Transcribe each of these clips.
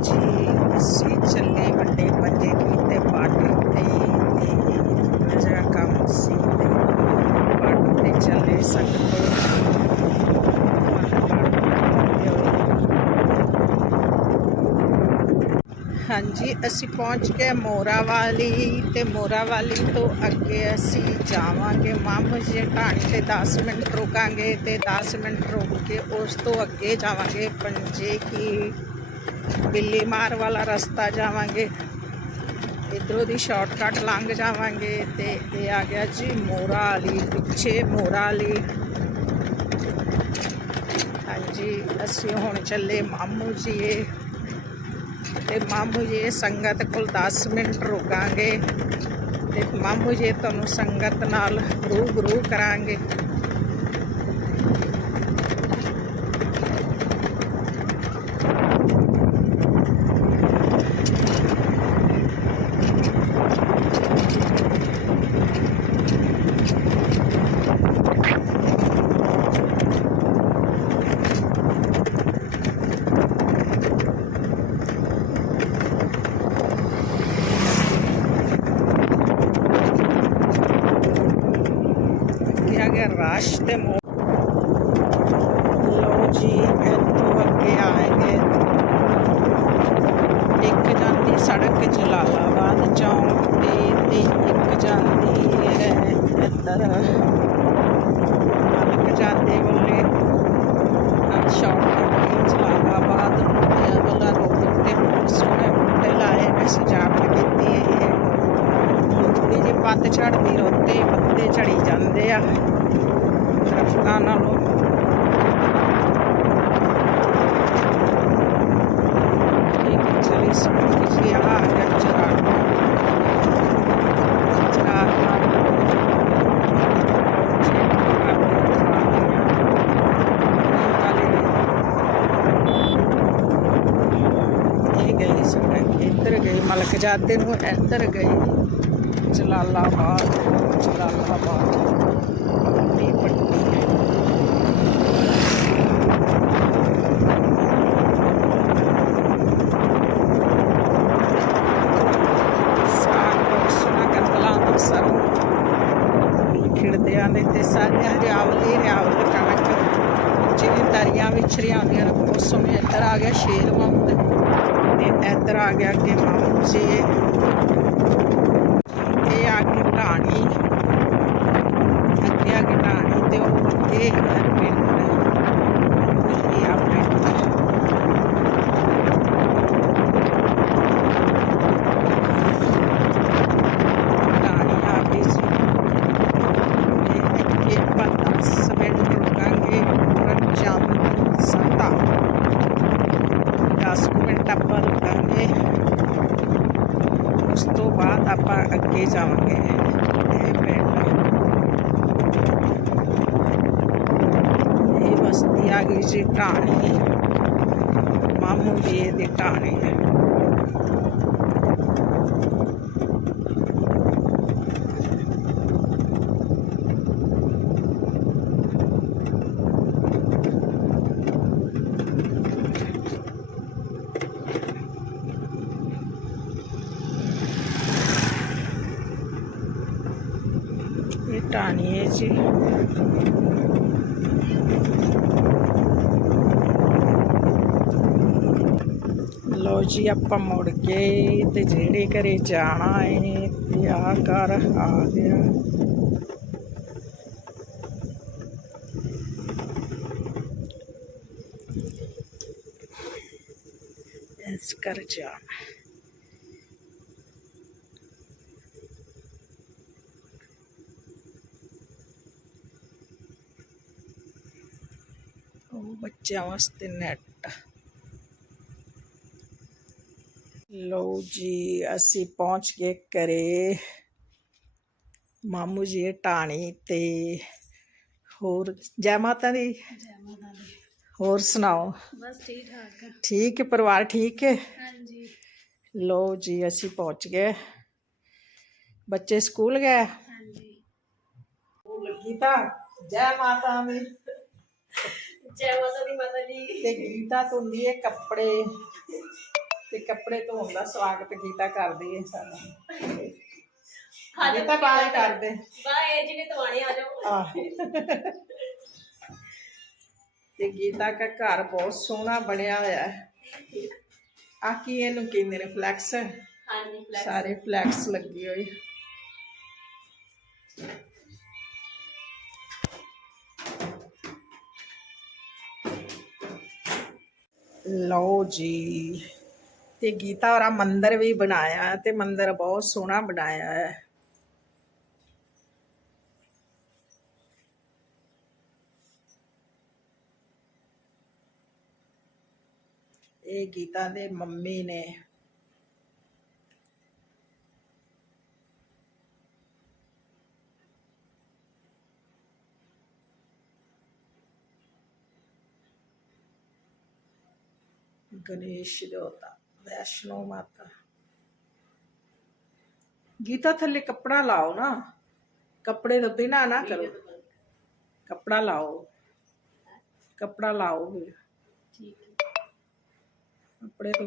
ਜੀ ਅਸੀਂ ਚੱਲੇ ਵੱਡੇ ਪੰਜੇ ਕੀਤੇ ਬਾਰਡਰ ਤੇ ਤੇ ਜਿਹੜਾ ਕੰਮ ਸੀ ਤੇ ਬਾਰਡਰ ਤੇ ਚੱਲੇ ਸਕਦੇ ਹਾਂਜੀ ਅਸੀਂ ਪਹੁੰਚ ਗਏ ਮੋਰਾ ਵਾਲੀ ਤੇ ਮੋਰਾ ਵਾਲੀ ਤੋਂ ਅੱਗੇ ਅਸੀਂ ਜਾਵਾਂਗੇ ਮਾਮੂ ਜੀ ਢਾਣੀ ਤੇ 10 ਮਿੰਟ ਰੁਕਾਂਗੇ ਤੇ 10 ਮਿੰਟ ਰੁਕ ਕੇ ਉਸ ਤੋਂ ਅੱਗੇ ਜਾਵਾਂਗੇ ਪੰਜੇ ਕੀ ਬਿੱਲੀ ਮਾਰ ਵਾਲਾ ਰਸਤਾ ਜਾਵਾਂਗੇ। ਇਧਰੋਂ ਦੀ ਸ਼ਾਰਟਕਟ ਲੰਘ ਜਾਵਾਂਗੇ ਤੇ ਇਹ ਆ ਗਿਆ ਜੀ ਮੋਰਾ ਵਾਲੀ ਪਿੱਛੇ ਮੋਰਾ ਵਾਲੀ ਹਾਂਜੀ, ਅਸੀਂ ਹੁਣ ਚੱਲੇ ਮਾਮੂ ਜੀ ਇਹ ਤੇ ਮਾਮੂ ਜੀ ਸੰਗਤ ਕੋਲ 10 ਮਿੰਟ ਰੁਕਾਂਗੇ। ਤੇ ਮਾਮੂ ਜੀ ਤੁਹਾਨੂੰ ਸੰਗਤ ਨਾਲ ਰੂਬਰੂ ਕਰਾਂਗੇ ਕਿਹਾ ਗਿਆ ਰਾਸ਼ ਤੇ ਮੋ ਲੋ ਜੀ ਇੱਥੋਂ ਅੱਗੇ ਆਏਗੇ ਇੱਕ ਜਾਂਦੀ ਸੜਕ ਜਲਾਲਾਬਾਦ ਚੌਂਕ ਤੇ ਤੇ ਇੱਕ ਜਾਂਦੀ ਹੈ ਇੱਧਰ ਮਲਕ ਜਾਂਦੇ ਵੱਲੇ ਸ਼ਾਰਟ ਜਲਾਲਾਬਾਦ ਤੇ ਵਾਲਾ ਰੋਡ ਤੇ ਬਹੁਤ ਸੋਹਣੇ ਬੂਟੇ ਲਾਏ ਨੇ ਸਜਾਵਟ ਕੀਤੀ ਹੈ ਥੋੜੀ ਜਿਹੀ ਪੱਤ ਝੜਦੀ ਰੋਤੇ ਪੱਤੇ ਝੜੀ ਜਾਂਦੇ ਆ ਦਰਖਤਾਂ ਨਾਲੋਂ ਇੱਕ ਚਲੀ ਸੜਕ ਜੀ ਆ ਗਿਆ ਚਰਾਗ ਚਰਾਗ ਨਾਲ ਇਹ ਗਈ ਸੜਕ ਇੱਧਰ ਗਈ ਮਲਕ ਜਾਦੇ ਨੂੰ ਇੱਧਰ ਗਈ ਜਲਾਲਾਬਾਦ ਜਲਾਲਾਬਾਦ ਪੱਟੀ ਪੱਟੀ ਸਾਗ ਸੁਣਾ ਕੰਦਲਾ ਦਾ ਸਰ ਖਿੜਦੇ ਆਂਦੇ ਤੇ ਸਾਰੇ ਹਰਿਆਵਲੀ ਹਰਿਆਵਲ ਕਣਕ ਜਿਹਦੀ ਦਰਿਆ ਵਿਛਰੀਆਂ ਆਉਂਦੀਆਂ ਨੇ ਬਹੁਤ ਸੋਹਣੇ ਇੱਧਰ ਆ ਗਿਆ ਸ਼ੇਰ ਮੁਹੰਮਦ ਤੇ ਇੱਧਰ ਆ ਗਿਆ ਅੱਗੇ ਮਾਮੂ ਜੀ ਇਹ ਆ ਗਈ ਢਾਣੀ ਅੱਗੇ ਆ ਗਈ ਢਾਣੀ ਤੇ ਉਹ ਅੱਗੇ ਹੈ ਪਿੰਡ ਇਹ ਆ ਪਿੰਡ ਢਾਣੀ ਆ ਗਈ ਸੀ ਇਹ ਅੱਗੇ ਆਪਾਂ ਸਵੇਰ ਰੁਕਾਂਗੇ ਪੂਰਨ ਚੰਦ ਸੰਤਾ 10 ਕੁ ਮਿੰਟ ਆਪਾਂ ਰੁਕਾਂਗੇ ਉਸ ਤੋਂ ਬਾਅਦ ਆਪਾਂ ਅੱਗੇ ਜਾਵਾਂਗੇ ਇਹ ਪਿੰਡ ਇਹ ਬਸਤੀ ਆ ਗਈ ਜੀ ਢਾਣੀ ਮਾਮੂ ਜੀ ਜੀ ਲੋ ਜੀ, ਆਪਾਂ ਮੁੜ ਕੇ ਤੇ ਜਿਹੜੇ ਘਰੇ ਜਾਣਾ ਏ ਤੇ ਆ ਘਰ ਆ ਗਿਆ। ਇਸ ਕਰ ਜਾਣਾ। ਬੱਚਿਆਂ ਵਾਸਤੇ ਨੈਟ ਲਓ ਜੀ ਅਸੀਂ ਪਹੁੰਚ ਗਏ ਘਰੇ। ਮਾਮੂ ਜੀ ਟਾਣੀ ਤੇ ਹੋਰ ਜੈ ਮਾਤਾ ਦੀ? ਜੈ ਮਾਤਾ ਦੀ। ਹੋਰ ਸੁਣਾਓ? ਬਸ ਠੀਕ ਠਾਕ। ਠੀਕ ਹੈ ਪਰਿਵਾਰ ਠੀਕ ਹੈ? ਹਾਂਜੀ। ਲਓ ਜੀ ਅਸੀਂ ਪਹੁੰਚ ਗਏ। ਬੱਚੇ ਸਕੂਲ ਗਏ? ਹਾਂਜੀ। ਉਹ ਲੱਗੀ ਤਾਂ ਜੈ ਮਾਤਾ ਦੀ। ਜੈ ਮਾਤਾ ਦੀ ਮਾਤਾ ਜੀ। ਤੇ ਗੀਤਾ ਧੁੰਦੀ ਹੈ ਕੱਪੜੇ। ਤੇ ਕੱਪੜੇ ਧੋਣ ਦਾ ਸਵਾਗਤ ਕੀਤਾ ਕਰਦੀ ਹੈ ਸਾਨੂੰ। ਹਾਂ ਇਹ ਤਾਂ ਬਾਏ ਕਰਦੇ। ਬਾਏ ਜਿਹਨੇ ਤਵਾਣੇ ਆ ਜਾਓ। ਤੇ ਗੀਤਾ ਦਾ ਘਰ ਬਹੁਤ ਸੋਹਣਾ ਬਣਿਆ ਹੋਇਆ ਹੈ। ਆ ਕੀ ਇਹਨੂੰ ਕਹਿੰਦੇ ਨੇ? ਫਲੈਕਸ ਹਾਂਜੀ ਫਲੈਕਸ ਸਾਰੇ ਫਲੈਕਸ ਲੱਗੇ ਹੋਏ। ਲਓ ਜੀ। ਤੇ ਗੀਤਾ ਹੋਰਾ ਮੰਦਰ ਵੀ ਬਣਾਇਆ ਹੈ ਤੇ ਮੰਦਿਰ ਬਹੁਤ ਸੋਹਣਾ ਬਣਾਇਆ ਹੈ। ਇਹ ਗੀਤਾ ਦੇ ਮੰਮੀ ਨੇ ਗਣੇਸ਼ ਦੇਵਤਾ ਵੈਸ਼ਨੋ ਮਾਤਾ ਗੀਤਾ ਥੱਲੇ ਕੱਪੜਾ ਲਾਓ ਨਾ ਕੱਪੜੇ ਤੋਂ ਬਿਨਾ ਨਾ ਕਰੋ ਕੱਪੜਾ ਲਾਓ ਕੱਪੜਾ ਲਾਓ ਵੀ ਠੀਕ ਹੈ ਕੱਪੜੇ ਤੋਂ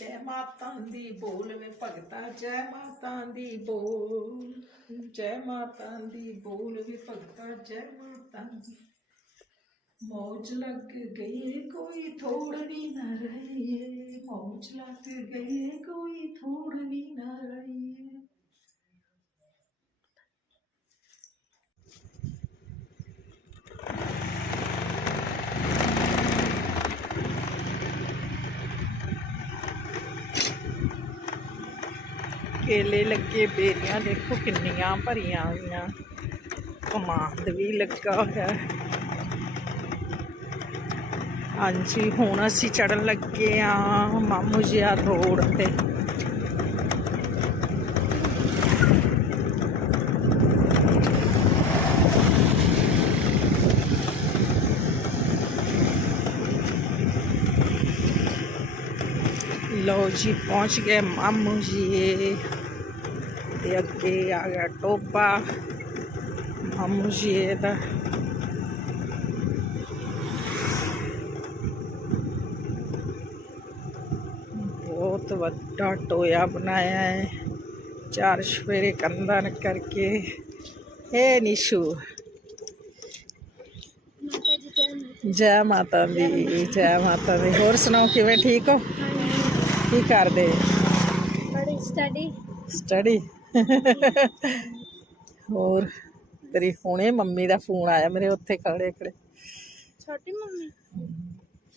ਜੈ ਮਾਤਾ ਦੀ ਬੋਲ ਵੇ ਭਗਤਾ, ਜੈ ਮਾਤਾ ਦੀ ਬੋਲ, ਜੈ ਮਾਤਾ ਦੀ ਬੋਲ ਵੇ ਭਗਤਾ, ਜੈ ਮਾਤਾ ਦੀ। ਮੌਜ ਲੱਗ ਗਈ ਕੋਈ ਥੋੜ ਵੀ ਨਾ ਰਹੀ ਏ ਮੌਜ ਲੱਗ ਗਈ ਕੋਈ ਥੋੜਨੀ ਨਾ ਰਹੀ ਏ ਕੇਲੇ ਲੱਗੇ ਬੇਰੀਆਂ, ਦੇਖੋ ਕਿੰਨੀਆਂ ਭਰੀਆਂ ਹੋਈਆਂ। ਕਮਾਦ ਵੀ ਲੱਗਾ ਹੋਇਆ। ਹੈ ਹਾਂਜੀ, ਹੁਣ ਅਸੀਂ ਚੜਨ ਲੱਗੇ ਆ ਮਾਮੂ ਜੀਆ ਰੋਡ ਤੇ। ਲਓ ਜੀ, ਪਹੁੰਚ ਗਏ ਮਾਮੂ ਜੀ। ਤੇ ਅੱਗੇ ਆ ਗਿਆ ਟੋਪਾ ਮਾਮੂ ਜੀ ਦਾ ਬਹੁਤ ਵੱਡਾ ਟੋਇਆ ਬਣਾਇਆ ਹੈ ਚਾਰ ਸਵੇਰੇ ਕੰਧਾਂ ਕਰਕੇ ਇਹ ਨਿਸ਼ੂ ਮਾਤਾ ਜੀ ਤੇ ਜੈ ਮਾਤਾ ਦੀ ਜੈ ਮਾਤਾ ਦੀ ਹੋਰ ਸੁਣਾਓ ਕਿਵੇਂ ਠੀਕ ਹੋ ਕੀ ਕਰਦੇ ਬੜੀ ਸਟੱਡੀ ਸਟੱਡੀ ਹੋਰ ਤੇਰੀ ਹੁਣੇ ਮੰਮੀ ਦਾ ਫੋਨ ਆਇਆ ਮੇਰੇ ਉੱਥੇ ਖੜੇ ਖੜੇ। ਛੋਟੀ ਮੰਮੀ?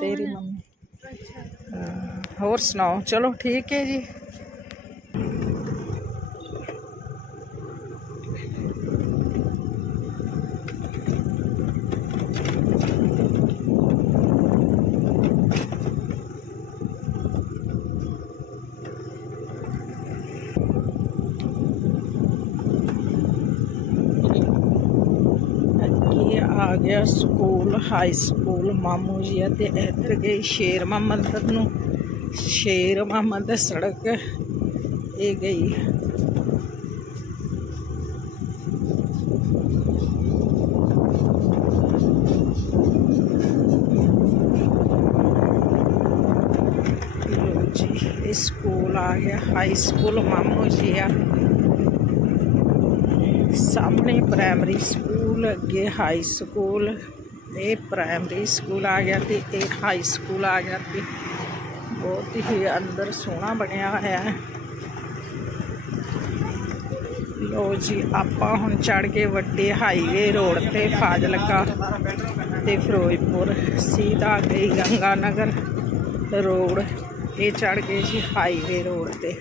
ਤੇਰੀ ਮੰਮੀ। ਅੱਛਾ। ਹੋਰ ਸੁਣਾਓ? ਚਲੋ ਠੀਕ ਹੈ ਜੀ ਅੱਗੇ ਆ ਗਿਆ ਸਕੂਲ ਹਾਈ ਸਕੂਲ ਮਾਮੂ ਜੀ ਆ ਤੇ ਇੱਧਰ ਗਈ ਸ਼ੇਰ ਮੁਹੰਮਦ ਨੂੰ। ਸ਼ੇਰ ਮੁਹੰਮਦ ਸੜਕ ਇਹ ਗਈ। ਜੀ ਸਕੂਲ ਆ ਗਿਆ ਹਾਈ ਸਕੂਲ ਮਾਮੂ ਜੀ ਆ। ਸਾਹਮਣੇ ਪ੍ਰਾਇਮਰੀ ਸਕੂਲ ਅੱਗੇ ਹਾਈ ਸਕੂਲ ਇਹ ਪ੍ਰਾਇਮਰੀ ਸਕੂਲ ਆ ਗਿਆ ਤੇ ਇਹ ਹਾਈ ਸਕੂਲ ਆ ਗਿਆ ਤੇ ਬਹੁਤ ਹੀ ਅੰਦਰ ਸੋਹਣਾ ਬਣਿਆ ਹੋਇਆ ਹੈ। ਲੋ ਜੀ, ਆਪਾਂ ਹੁਣ ਚੜ ਗਏ ਵੱਡੇ ਹਾਈਵੇ ਰੋਡ ਤੇ ਫਾਜ਼ਿਲਕਾ ਤੇ ਫਿਰੋਜ਼ਪੁਰ, ਸਿੱਧਾ ਗਈ ਗੰਗਾ ਨਗਰ ਰੋਡ ਇਹ ਚੜ ਗਏ ਜੀ ਹਾਈਵੇ ਰੋਡ ਤੇ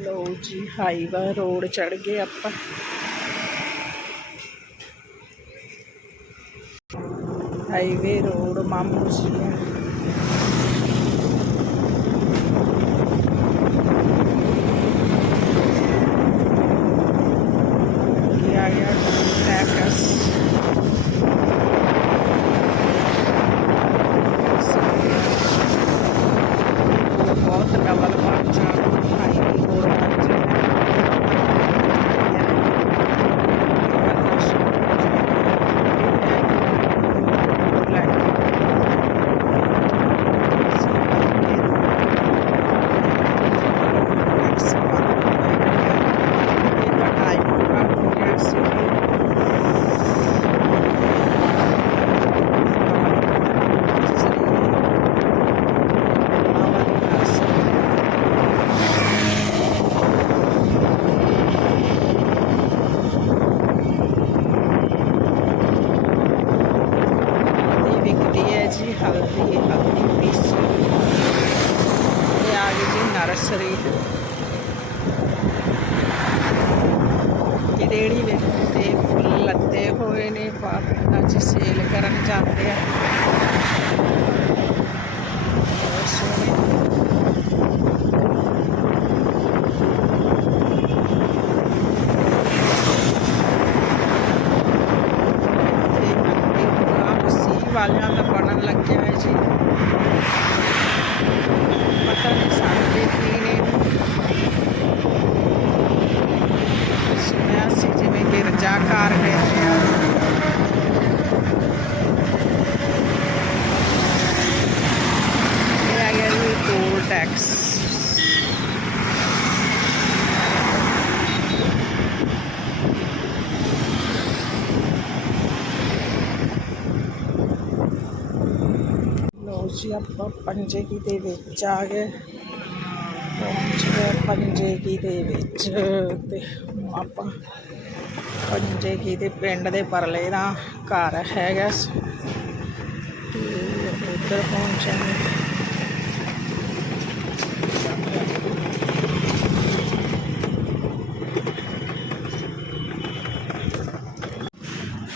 ਲਓ ਜੀ ਹਾਈਵਾ ਰੋਡ ਚੜ ਗਏ ਆਪਾਂ। ਹਾਈਵੇ ਰੋਡ ਮਾਮੂ ਜੀ ਆ ਅੱਗੇ ਆ ਗਿਆ ਟੈਕਸ ਬਹੁਤ ਡਬਲ ਬਣ ਜਾਣਾ ਹਾਈਵੇ ਹੋਰ ਬਣ ਹਲਦੀ ਵਿਕਦੀ ਹੈ ਜੀ ਹਲਦੀ ਹਲਦੀ ਪੀਸੀ ਇਹ ਆ ਗਈ ਜੀ ਨਰਸਰੀ ਇਹ ਰੇੜੀ ਵਿੱਚ ਤੇ ਫੁੱਲ ਲੱਦੇ ਹੋਏ ਨੇ ਬਾਬਾ ਜੀ ਸੇਲ ਕਰਨ ਜਾਂਦੇ ਆ ਬਹੁਤ ਸੋਹਣੇ ਤੇ ਅੱਗੇ ਆਹ ਸੀ ਵਾਲਿਆਂ ਦਾ ਬਣਨ ਲੱਗਿਆ ਹੈ ਜੀ ਪਤਾ ਨਹੀਂ ਸਾਡੇ ਕੀ ਨੇ ਸੁਣਿਆ ਸੀ ਜਿਵੇਂ ਗਿਰਜਾ ਘਰ ਕਹਿੰਦੇ ਆ ਇਹ ਆ ਗਿਆ ਜੀ ਟੋਲ ਟੈਕਸ ਲੋ ਜੀ, ਆਪਾਂ ਪੰਜੇਗੀ ਦੇ ਵਿੱਚ ਆ ਗਏ। ਪਹੁੰਚ ਗਏ ਪੰਜੇਗੀ ਦੇ ਵਿੱਚ ਤੇ ਆਪਾਂ ਪੰਜੇਗੀ ਦੇ ਪਿੰਡ ਦੇ ਪਰਲੇ ਦਾ ਘਰ ਹੈਗਾ। ਸ- ਤੇ ਉੱਧਰ ਪਹੁੰਚਣ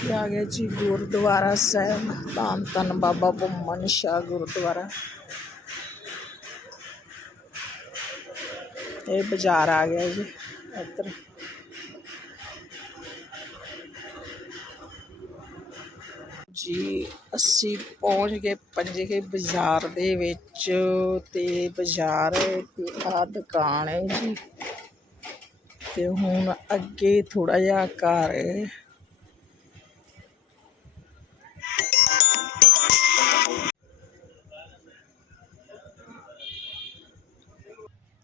ਇਹ ਆ ਗਿਆ ਜੀ ਗੁਰਦੁਆਰਾ ਸਾਹਿਬ, ਧੰਨ ਧੰਨ ਬਾਬਾ ਬੁੰਮਨ ਸ਼ਾਹ ਗੁਰਦੁਆਰਾ। ਇਹ ਬਾਜ਼ਾਰ ਆ ਗਿਆ ਜੀ, ਇੱਧਰ। ਜੀ, ਅਸੀਂ ਪਹੁੰਚ ਗਏ, ਪੰਜੇ ਕੇ ਬਾਜ਼ਾਰ ਦੇ ਵਿੱਚ ਤੇ ਬਾਜ਼ਾਰ ਤੇ ਆ ਦੁਕਾਨ ਹੈ ਜੀ। ਤੇ ਹੁਣ ਅੱਗੇ ਥੋੜਾ ਜਿਹਾ ਘਰ ਹੈ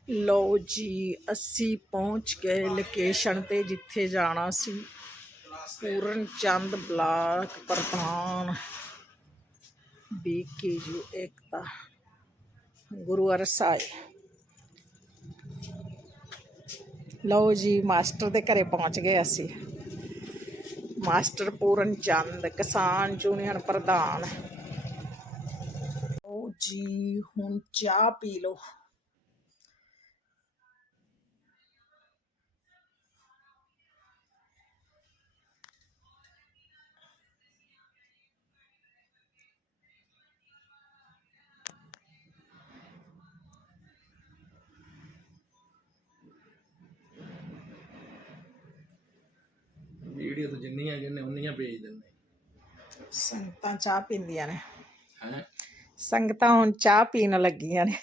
ਲਓ ਜੀ, ਅਸੀਂ ਪਹੁੰਚ ਗਏ ਲੋਕੇਸ਼ਨ ਤੇ ਜਿੱਥੇ ਜਾਣਾ ਸੀ। ਪੂਰਨ ਚੰਦ ਬਲਾਕ ਪ੍ਰਧਾਨ ਬੀਕੇ ਜੀ ਏਕਤਾ, ਗੁਰੂ ਅਰਸਾਏ ਲਓ ਜੀ, ਮਾਸਟਰ ਦੇ ਘਰੇ ਪਹੁੰਚ ਗਏ ਅਸੀਂ। ਮਾਸਟਰ ਪੂਰਨ ਚੰਦ ਕਿਸਾਨ ਯੂਨੀਅਨ ਪ੍ਰਧਾਨ। ਲਓ ਜੀ, ਹੁਣ ਚਾਹ ਪੀ ਲਓ। ਵੀਡੀਓ ਤਾਂ ਜਿੰਨੀਆਂ ਜਿੰਨੇ ਉਨੀਆਂ ਭੇਜ ਦਿੰਦੇ ਸੰਗਤਾਂ ਚਾਹ ਪੀਂਦੀਆਂ ਨੇ। ਹੈ? ਸੰਗਤਾਂ ਹੁਣ ਚਾਹ ਪੀਣ ਲੱਗੀਆਂ ਨੇ।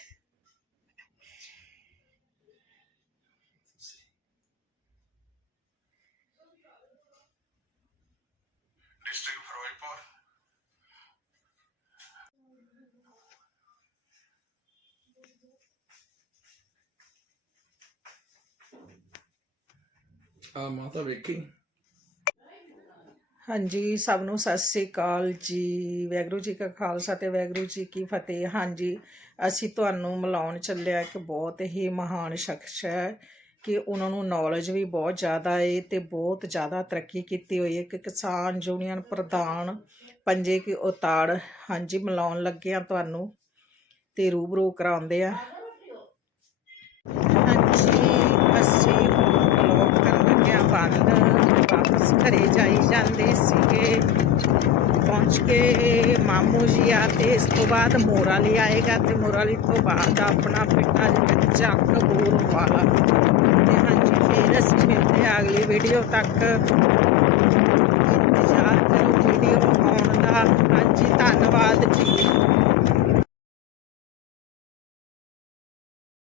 ਆ ਮਾਤਾ ਵੇਖੀ। ਹਾਂਜੀ, ਸਭ ਨੂੰ ਸਤਿ ਸ੍ਰੀ ਅਕਾਲ ਜੀ। ਵੈਗਰੂ ਜੀ ਕਾ ਖਾਲਸਾ ਤੇ ਵੈਗਰੂ ਜੀ ਕੀ ਫਤਿਹ। ਹਾਂਜੀ, ਅਸੀਂ ਤੁਹਾਨੂੰ ਮਿਲਾਉਣ ਚੱਲਿਆ ਇੱਕ ਬਹੁਤ ਹੀ ਮਹਾਨ ਸ਼ਖਸ ਹੈ ਕਿ ਉਹਨਾਂ ਨੂੰ ਨੌਲੇਜ ਵੀ ਬਹੁਤ ਜ਼ਿਆਦਾ ਹੈ ਤੇ ਬਹੁਤ ਜ਼ਿਆਦਾ ਤਰੱਕੀ ਕੀਤੀ ਹੋਈ ਹੈ। ਕਿ ਕਿਸਾਨ ਯੂਨੀਅਨ ਪ੍ਰਧਾਨ ਪੰਜੇ ਕੀ ਉਤਾੜ ਹਾਂਜੀ, ਮਿਲਾਉਣ ਲੱਗੇ ਆ ਤੁਹਾਨੂੰ ਤੇ ਰੂਬਰੂ ਕਰਾਉਂਦੇ ਆ ਹਾਂਜੀ ਅਸੀਂ ਹੁਣ ਆਨੰਦ ਵਾਪਸ ਘਰੇ ਜਾਈ ਜਾਂਦੇ ਸੀਗੇ। ਪਹੁੰਚ ਕੇ ਮਾਮੂ ਜੀ ਆ ਤੇ ਇਸ ਤੋਂ ਬਾਅਦ ਮੋਰਾਲੀ ਆਏਗਾ ਤੇ ਮੋਰਾਲੀ ਤੋਂ ਬਾਅਦ ਆਪਣਾ ਪਿੰਡਾ ਜਿਹੜਾ ਚੱਕ ਬੂਰ ਵਾਲਾ। ਤੇ ਹਾਂਜੀ, ਫਿਰ ਅਸੀਂ ਮਿਲਦੇ ਹਾਂ ਅਗਲੀ ਵੀਡੀਓ ਤੱਕ। ਇੰਤਜ਼ਾਰ ਕਰੋ ਵੀਡੀਓ ਆਉਣ ਦਾ। ਹਾਂਜੀ, ਧੰਨਵਾਦ ਜੀ।